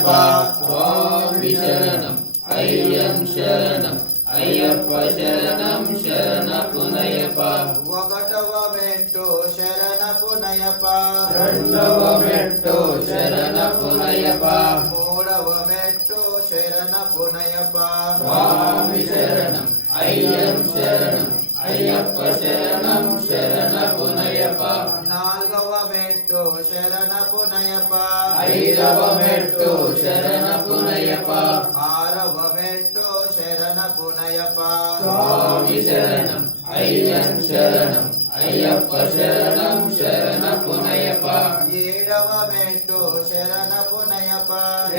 స్వామి శరణం అయ్యం శరణం అయ్యప్ప శరణం శరణపునయప ఒకటవ మెట్టు శరణపునయప రెండవ మెట్టు శరణపునయప మూడవ మెట్టు శరణపునయప స్వామి శరణం అయ్యం శరణం అయ్యప్ప శరణం శరణపునయప నాలుగవ మెట్టు శరణపునయప ఐదవ మెట్టు శరణపునయప ఆరవ మెట్టు శరణపునయప స్వామి శరణం అయ్యం శరణం అయ్యప్ప శరణం శరణపునయప ఏడవ మెట్టు శరణపునయప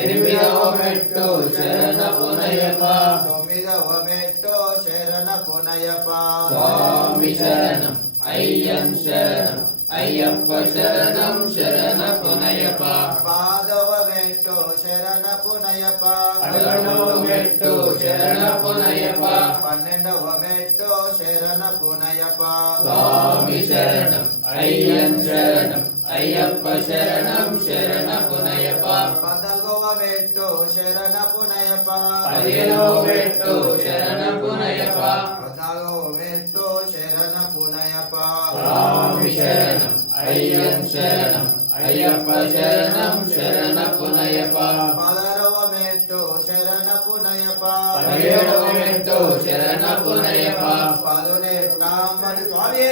ఎనిమిదవ మెట్టు శరణపునయప తొమ్మిదవ మెట్టు శరణపునయప స్వామి శరణం అయ్యం శరణం అయ్యప్ప శరణం శరణపునయప పాదవ మెట్టు శరణపునయప 11వ మెట్టు శరణపునయప 12వ మెట్టు శరణపునయప స్వామి శరణం అయ్యం శరణం అయ్యప్ప శరణం శరణపునయప 14వ మెట్టు శరణపునయప 15వ మెట్టు శరణపునయప 14వ మెట్టు శరణపునయప స్వామి శరణం అయ్యం శరణం అయ్యప్ప శరణం శరణపునయప 16వ మెట్టు శరణపునయప 17వ మెట్టు శరణపునయప 18వ స్వామి